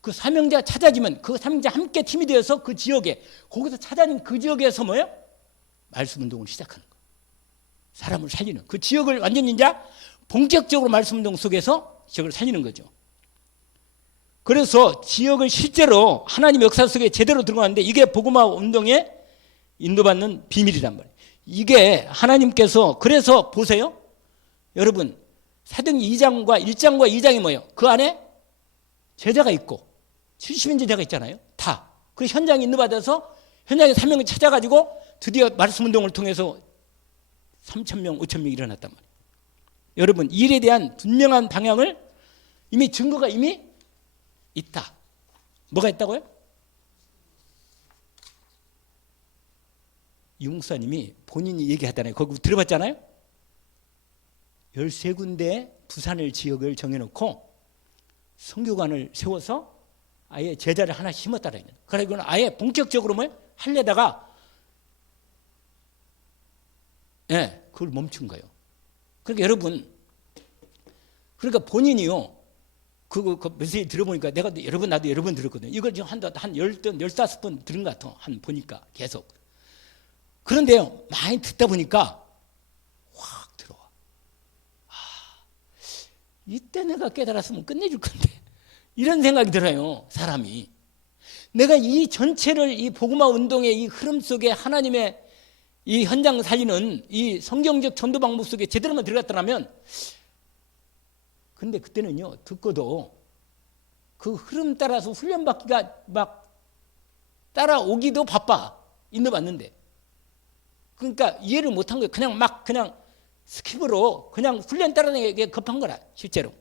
그 사명자 찾아지면 그 사명자 함께 팀이 되어서 그 지역에, 거기서 찾아진 그 지역에서 뭐예요? 말씀 운동을 시작하는 거예요. 사람을 살리는, 그 지역을 완전히 이제 본격적으로 말씀 운동 속에서 지역을 살리는 거죠. 그래서 지역을 실제로 하나님의 역사 속에 제대로 들어가는데, 이게 복음화 운동에 인도받는 비밀이란 말이에요. 이게 하나님께서, 그래서 보세요. 여러분, 사도행전 2장과 1장과 2장이 뭐예요? 그 안에 제자가 있고 70인 제자가 있잖아요. 다. 그 현장에 인도받아서 현장에 사명을 찾아가지고 드디어 말씀 운동을 통해서 3,000명, 5,000명이 일어났단 말이에요. 여러분, 이 일에 대한 분명한 방향을 이미 증거가 이미 있다. 뭐가 있다고요? 이 목사님이 본인이 얘기하잖아요. 거기 들어봤잖아요. 13군데 부산을 지역을 정해놓고 선교관을 세워서 아예 제자를 하나 심었다는 거예요. 그리고 아예 본격적으로 뭐 하려다가 그걸 멈춘 거예요. 그러니까 여러분, 그러니까 본인이요, 그 메시지 들어보니까 내가 나도 여러 번 들었거든요. 이걸 지금 한 10번, 15번 들은 것 같아. 보니까 계속. 그런데요, 많이 듣다 보니까 확 들어와. 이때 내가 깨달았으면 끝내줄 건데. 이런 생각이 들어요, 사람이. 내가 이 전체를 이 복음화 운동의 이 흐름 속에 하나님의 이 현장 살리는 이 성경적 전도 방법 속에 제대로만 들어갔더라면, 근데 그때는요, 듣고도 그 흐름 따라서 훈련받기가 막 따라오기도 바빠. 인도받는데. 그러니까 이해를 못한 거예요. 그냥 스킵으로 그냥 훈련 따라다니게 급한 거라, 실제로.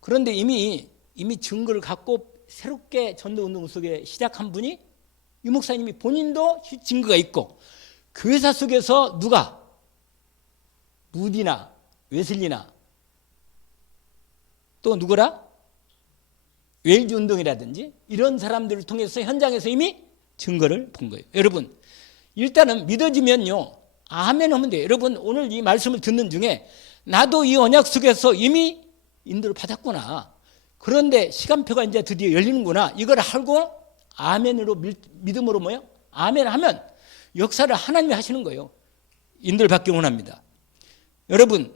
그런데 이미 증거를 갖고 새롭게 전도 운동 속에 시작한 분이 유 목사님이 본인도 증거가 있고, 교회사 속에서 누가 무디나 웨슬리나 또 누구라? 웨일즈 운동이라든지 이런 사람들을 통해서 현장에서 이미 증거를 본 거예요. 여러분, 일단은 믿어지면요, 아멘 하면 돼요. 여러분, 오늘 이 말씀을 듣는 중에 나도 이 언약 속에서 이미 인도를 받았구나. 그런데 시간표가 이제 드디어 열리는구나. 이걸 알고 아멘으로 믿음으로 뭐요? 아멘 하면 역사를 하나님이 하시는 거예요. 인도를 받기 원합니다. 여러분,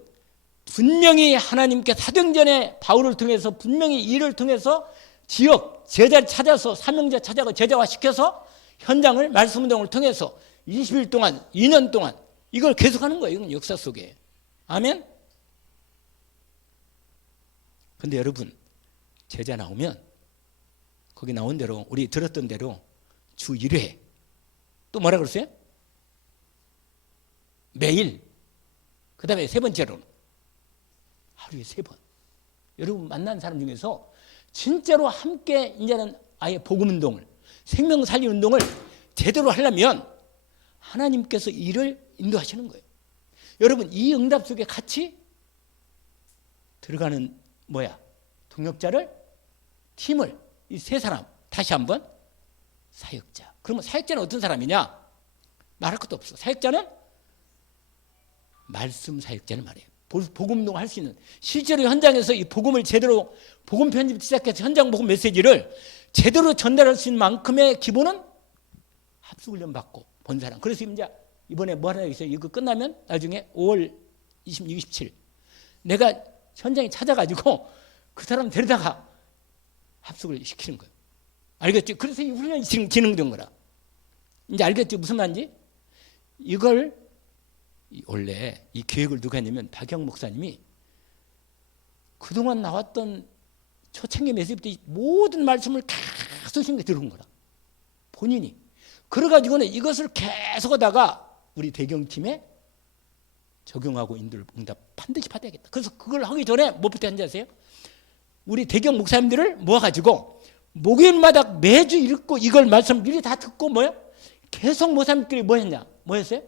분명히 하나님께 사도행전에 바울을 통해서 분명히 이를 통해서 지역 제자를 찾아서 사명자 찾아가 제자화시켜서 현장을 말씀 운동을 통해서 20일 동안 2년 동안 이걸 계속하는 거예요. 이건 역사 속에. 아멘. 근데 여러분, 제자 나오면 거기 나온 대로 우리 들었던 대로 주 1회 또 뭐라 그랬어요? 매일. 그 다음에 세 번째로는 하루에 3번. 여러분 만난 사람 중에서 진짜로 함께 이제는 아예 복음운동을, 생명 살리 운동을 제대로 하려면 하나님께서 이를 인도하시는 거예요. 여러분, 이 응답 속에 같이 들어가는 동역자를, 팀을, 이 세 사람, 다시 한번 사역자. 그러면 사역자는 어떤 사람이냐? 말할 것도 없어. 사역자는 말씀 사역자를 말해요. 복음운동 할 수 있는, 실제로 현장에서 이 복음을 제대로, 복음 편집 시작해서 현장 복음 메시지를 제대로 전달할 수 있는 만큼의 기본은 합숙훈련 받고 본 사람. 그래서 이제 이번에 뭐 하나 있어요? 이거 끝나면 나중에 5월 26, 27 내가 현장에 찾아가지고 그 사람 데려다가 합숙을 시키는 거예요. 알겠죠? 그래서 이 훈련이 지금 진행된 거라. 이제 알겠죠? 무슨 말인지? 이걸 원래 이 계획을 누가 했냐면 박영 목사님이 그동안 나왔던 초창기 메시지 모든 말씀을 계속 신경 들은 거라. 본인이. 그래가지고는 이것을 계속 하다가 우리 대경팀에 적용하고 인도를 응답 반드시 받아야겠다. 그래서 그걸 하기 전에 뭐부터 한지 아세요? 우리 대경 목사님들을 모아가지고 목요일마다 매주 읽고 이걸 말씀 미리 다 듣고 계속 목사님들이 뭐 했냐? 뭐 했어요?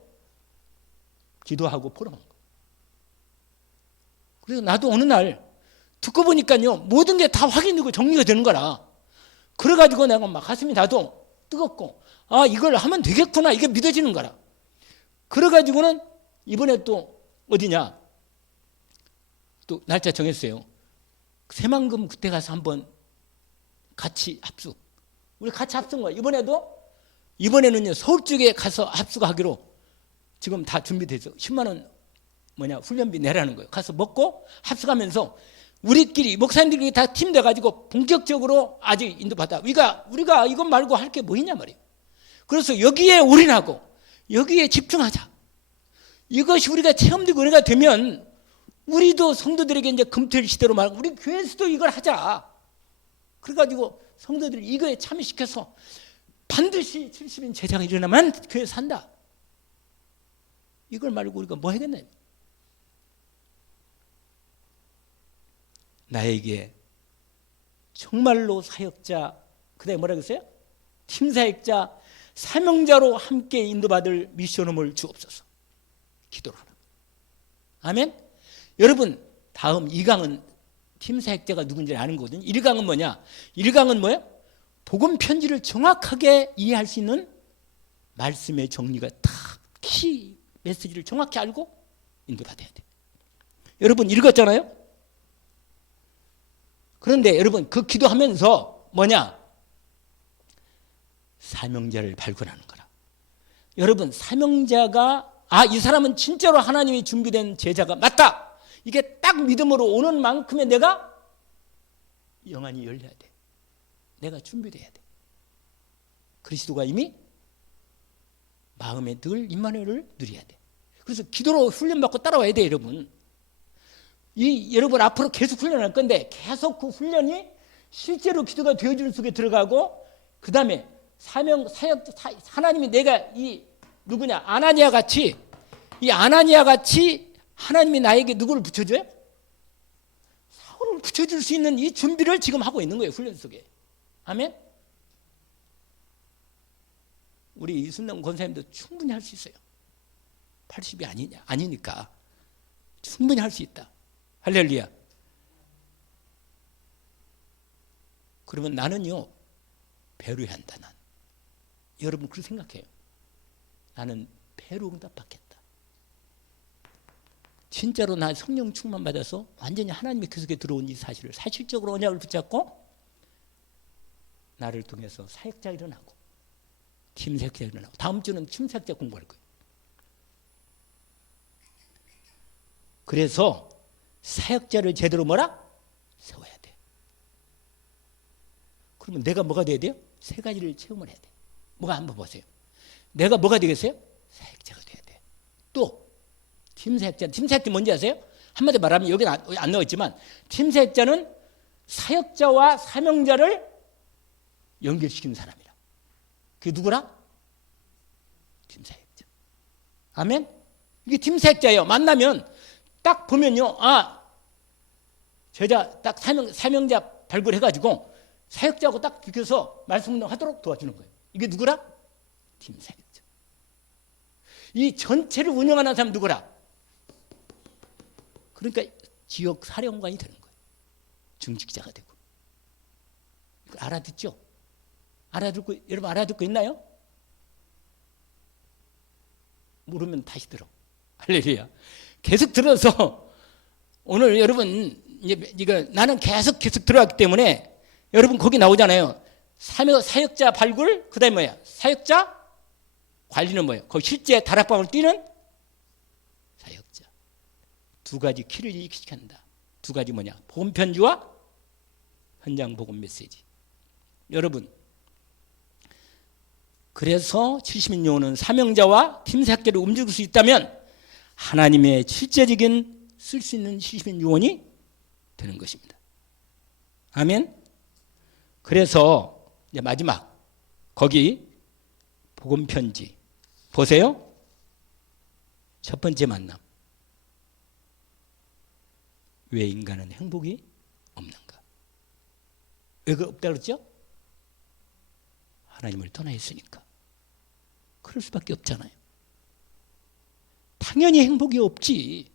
기도하고 포럼한 거. 그래서 나도 어느 날 듣고 보니까요, 모든 게 다 확인되고 정리가 되는 거라. 그래가지고 내가 막 가슴이 나도 뜨겁고, 이걸 하면 되겠구나. 이게 믿어지는 거라. 그래가지고는 이번에 또 어디냐? 또 날짜 정했어요. 새만금 그때 가서 한번 같이 합숙. 우리 같이 합숙 거야. 이번에는요, 서울 쪽에 가서 합숙하기로 지금 다 준비돼서 10만 원 훈련비 내라는 거예요. 가서 먹고 합숙하면서 우리끼리 목사님들이 다 팀 돼가지고 본격적으로 아직 인도받아. 우리가 이것 말고 할 게 뭐 있냐 말이에요. 그래서 여기에 올인하고 여기에 집중하자. 이것이 우리가 체험되고 은혜가 되면 우리도 성도들에게 이제 금토일 시대로 말하고 우리 교회에서도 이걸 하자. 그래가지고 성도들을 이거에 참여시켜서 반드시 70인 제자가 일어나면 교회에서 산다. 이걸 말고 우리가 뭐 하겠나요? 나에게 정말로 사역자, 그다음에 뭐라 그랬어요? 팀 사역자, 사명자로 함께 인도받을 미션홈을 주옵소서. 기도를 하라. 아멘? 여러분, 다음 2강은 팀 사역자가 누군지 아는 거거든요. 1강은 뭐냐? 1강은 뭐예요? 복음 편지를 정확하게 이해할 수 있는 말씀의 정리가 딱 키 메시지를 정확히 알고 인도받아야 돼. 여러분 읽었잖아요? 그런데 여러분 그 기도하면서 뭐냐? 사명자를 발견하는 거라. 여러분 사명자가 이 사람은 진짜로 하나님이 준비된 제자가 맞다. 이게 딱 믿음으로 오는 만큼의 내가 영안이 열려야 돼. 내가 준비돼야 돼. 그리스도가 이미 마음에 늘 임마누엘을 누려야 돼. 그래서 기도로 훈련받고 따라와야 돼, 여러분. 여러분 앞으로 계속 훈련할 건데 계속 그 훈련이 실제로 기도가 되어주는 속에 들어가고 그 다음에 하나님이 내가 누구냐 아나니아 같이 하나님이 나에게 누구를 붙여줘요? 사울을 붙여줄 수 있는 이 준비를 지금 하고 있는 거예요, 훈련 속에. 아멘. 우리 이순남 권사님도 충분히 할 수 있어요. 80이 아니니까 충분히 할 수 있다. 할렐루야. 그러면 나는요 배로 해야 한다. 난 여러분 그렇게 생각해요. 나는 배로 응답받겠다. 진짜로 나 성령 충만 받아서 완전히 하나님의 그 속에 들어온 이 사실을 사실적으로 언약을 붙잡고 나를 통해서 사역자 일어나고 팀 사역자 일어나고 다음 주는 팀 사역자 공부할 거예요. 그래서 사역자를 제대로 세워야 돼. 그러면 내가 뭐가 돼야 돼요? 세 가지를 체험을 해야 돼. 뭐가 한번 보세요. 내가 뭐가 되겠어요? 사역자가 돼야 돼. 또 팀 사역자 뭔지 아세요? 한마디 말하면 여기는 안 나와 있지만 팀 사역자는 사역자와 사명자를 연결시키는 사람이라. 그게 누구라? 팀 사역자. 아멘? 이게 팀 사역자예요. 만나면 딱 보면요. 제자 딱 사명자 발굴해가지고 사역자하고 딱 비켜서 말씀 운동하도록 도와주는 거예요. 이게 누구라? 팀 사역자. 이 전체를 운영하는 사람 누구라? 그러니까 지역 사령관이 되는 거예요. 중직자가 되고. 알아듣죠? 여러분 알아듣고 있나요? 모르면 다시 들어. 할렐루야. 계속 들어서 오늘 여러분 이거 나는 계속 들어왔기 때문에 여러분 거기 나오잖아요. 사역자 발굴 그다음에 뭐야? 사역자 관리는 뭐예요? 거기 실제 다락방을 뛰는 사역자. 두 가지 키를 익숙한다. 두 가지 뭐냐? 복음 편지와 현장 복음 메시지. 여러분 그래서 70인 요원은 사명자와 팀 사역자를 움직일 수 있다면 하나님의 실제적인 쓸 수 있는 70인 요원이 되는 것입니다. 아멘. 그래서 이제 마지막 거기 복음 편지 보세요. 첫 번째 만남. 왜 인간은 행복이 없는가? 왜 없다 그랬죠? 하나님을 떠나 있으니까. 그럴 수밖에 없잖아요. 당연히 행복이 없지.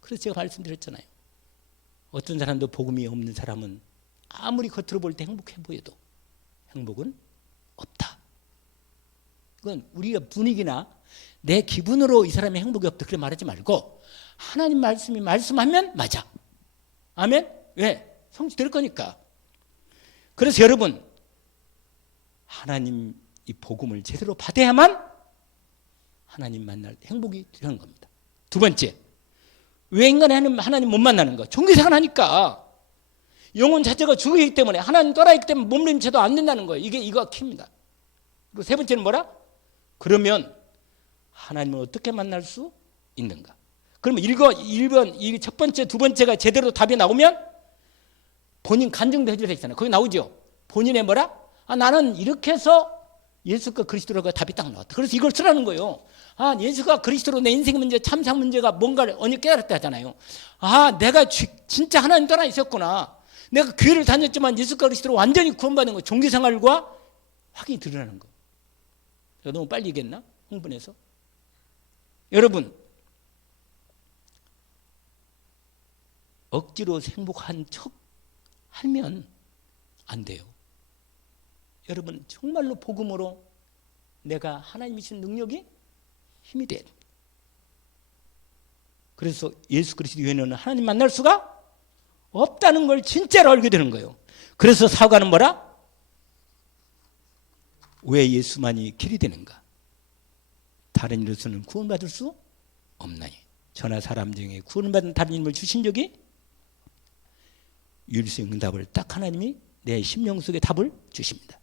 그래서 제가 말씀드렸잖아요. 어떤 사람도 복음이 없는 사람은 아무리 겉으로 볼 때 행복해 보여도 행복은 없다. 이건 우리가 분위기나 내 기분으로 이 사람이 행복이 없다 그렇게 말하지 말고 하나님 말씀이 말씀하면 맞아. 아멘? 왜? 성취될 거니까. 그래서 여러분 하나님 이 복음을 제대로 받아야만 하나님 만날 행복이 되는 겁니다. 두 번째, 왜 인간이 하나님 못 만나는 거? 종교생활 하니까 영혼 자체가 죽어있기 때문에 하나님 떠나있기 때문에 몸림체도 안 된다는 거예요. 이거 키입니다. 그리고 세 번째는 뭐라? 그러면 하나님을 어떻게 만날 수 있는가? 그러면 1번 이 첫 번째 두 번째가 제대로 답이 나오면 본인 간증도 해줘야 되잖아요. 거기 나오죠. 본인의 뭐라? 나는 이렇게 해서 예수가 그리스도라고 답이 딱 나왔다. 그래서 이걸 쓰라는 거예요. 예수가 그리스도로 내 인생 문제, 참상 문제가 뭔가를 언제 깨달았다 하잖아요. 내가 진짜 하나님 떠나 있었구나. 내가 교회를 다녔지만 예수가 그리스도로 완전히 구원받는 거, 종교생활과 확인이 드러나는 거. 제가 너무 빨리 얘기했나? 흥분해서. 여러분, 억지로 행복한 척 하면 안 돼요. 여러분 정말로 복음으로 내가 하나님이 주신 능력이 힘이 돼야 됩니다. 그래서 예수 그리스도 외에는 하나님 만날 수가 없다는 걸 진짜로 알게 되는 거예요. 그래서 사과는 뭐라? 왜 예수만이 길이 되는가? 다른 이로서는 구원받을 수 없나니. 저나 사람 중에 구원받은 다른 이름을 주신 적이 유일성 응답을 딱 하나님이 내 심령 속에 답을 주십니다.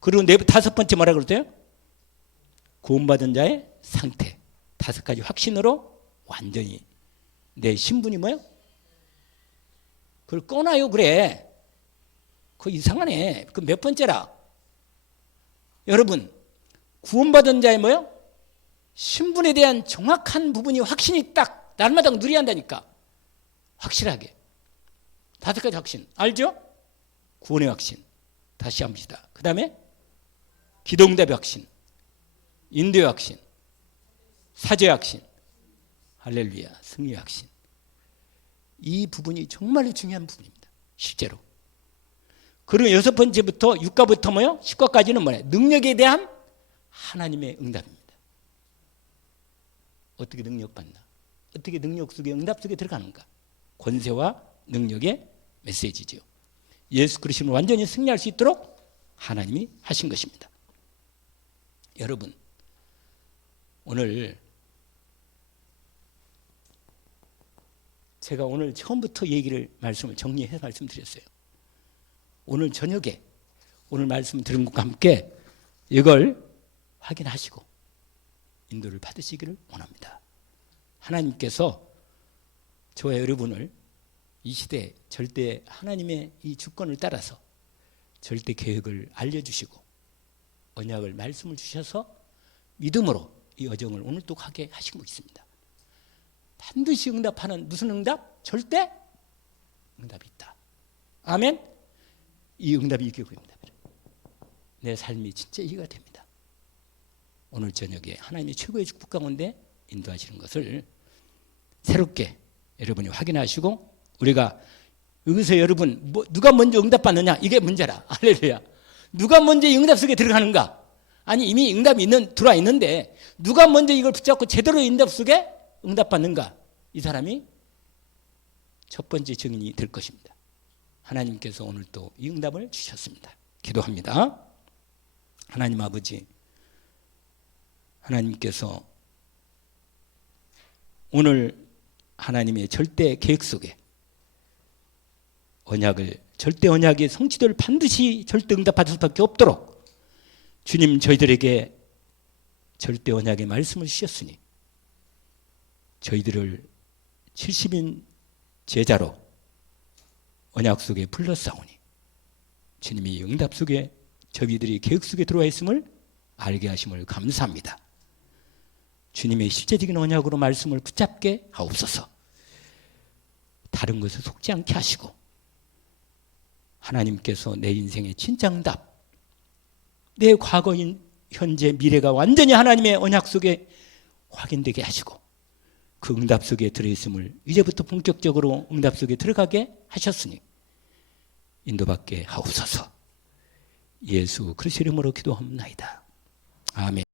그리고 다섯 번째 뭐라 그랬대요? 구원받은 자의 상태. 다섯 가지 확신으로 완전히 내 신분이 뭐예요? 그걸 꺼놔요. 그래. 그거 이상하네. 그 몇 번째라? 여러분, 구원받은 자의 뭐예요? 신분에 대한 정확한 부분이 확신이 딱 날마다 누려야 한다니까. 확실하게. 다섯 가지 확신. 알죠? 구원의 확신. 다시 한번 봅시다. 그 다음에 기도응답의 확신, 인도의 확신, 사죄의 확신, 할렐루야, 승리의 확신. 이 부분이 정말로 중요한 부분입니다. 실제로. 그리고 여섯 번째부터 6과부터 뭐요? 10과까지는 뭐예요? 능력에 대한 하나님의 응답입니다. 어떻게 능력받나? 어떻게 능력 속에 응답 속에 들어가는가? 권세와 능력의 메시지죠. 예수 그리스도를 완전히 승리할 수 있도록 하나님이 하신 것입니다. 여러분, 오늘 제가 오늘 처음부터 말씀을 정리해서 말씀드렸어요. 오늘 저녁에 오늘 말씀 들은 것과 함께 이걸 확인하시고 인도를 받으시기를 원합니다. 하나님께서 저와 여러분을 이 시대에 절대 하나님의 이 주권을 따라서 절대 계획을 알려주시고 언약을 말씀을 주셔서 믿음으로 이 여정을 오늘도 가게 하시고 있습니다. 반드시 응답하는 무슨 응답? 절대 응답이 있다. 아멘. 이 응답이 이기고 응답이라. 내 삶이 진짜 이해가 됩니다. 오늘 저녁에 하나님의 최고의 축복 가운데 인도하시는 것을 새롭게 여러분이 확인하시고 우리가 여기서 여러분 누가 먼저 응답받느냐 이게 문제라. 할렐루야. 누가 먼저 이 응답 속에 들어가는가? 아니 이미 응답이 들어와 있는데 누가 먼저 이걸 붙잡고 제대로 응답 속에 응답받는가? 이 사람이 첫 번째 증인이 될 것입니다. 하나님께서 오늘 또 이 응답을 주셨습니다. 기도합니다. 하나님 아버지, 하나님께서 오늘 하나님의 절대 계획 속에 절대 언약의 성취도를 반드시 절대 응답받을 수밖에 없도록 주님 저희들에게 절대 언약의 말씀을 주셨으니 저희들을 70인 제자로 언약 속에 불러싸우니 주님이 응답 속에 저희들이 계획 속에 들어와 있음을 알게 하심을 감사합니다. 주님의 실제적인 언약으로 말씀을 붙잡게 하옵소서. 다른 것에 속지 않게 하시고 하나님께서 내 인생의 진짜 응답, 내 과거인 현재 미래가 완전히 하나님의 언약 속에 확인되게 하시고 그 응답 속에 들어있음을 이제부터 본격적으로 응답 속에 들어가게 하셨으니 인도받게 하옵소서. 예수 그리스도 이름으로 기도합니다. 아멘.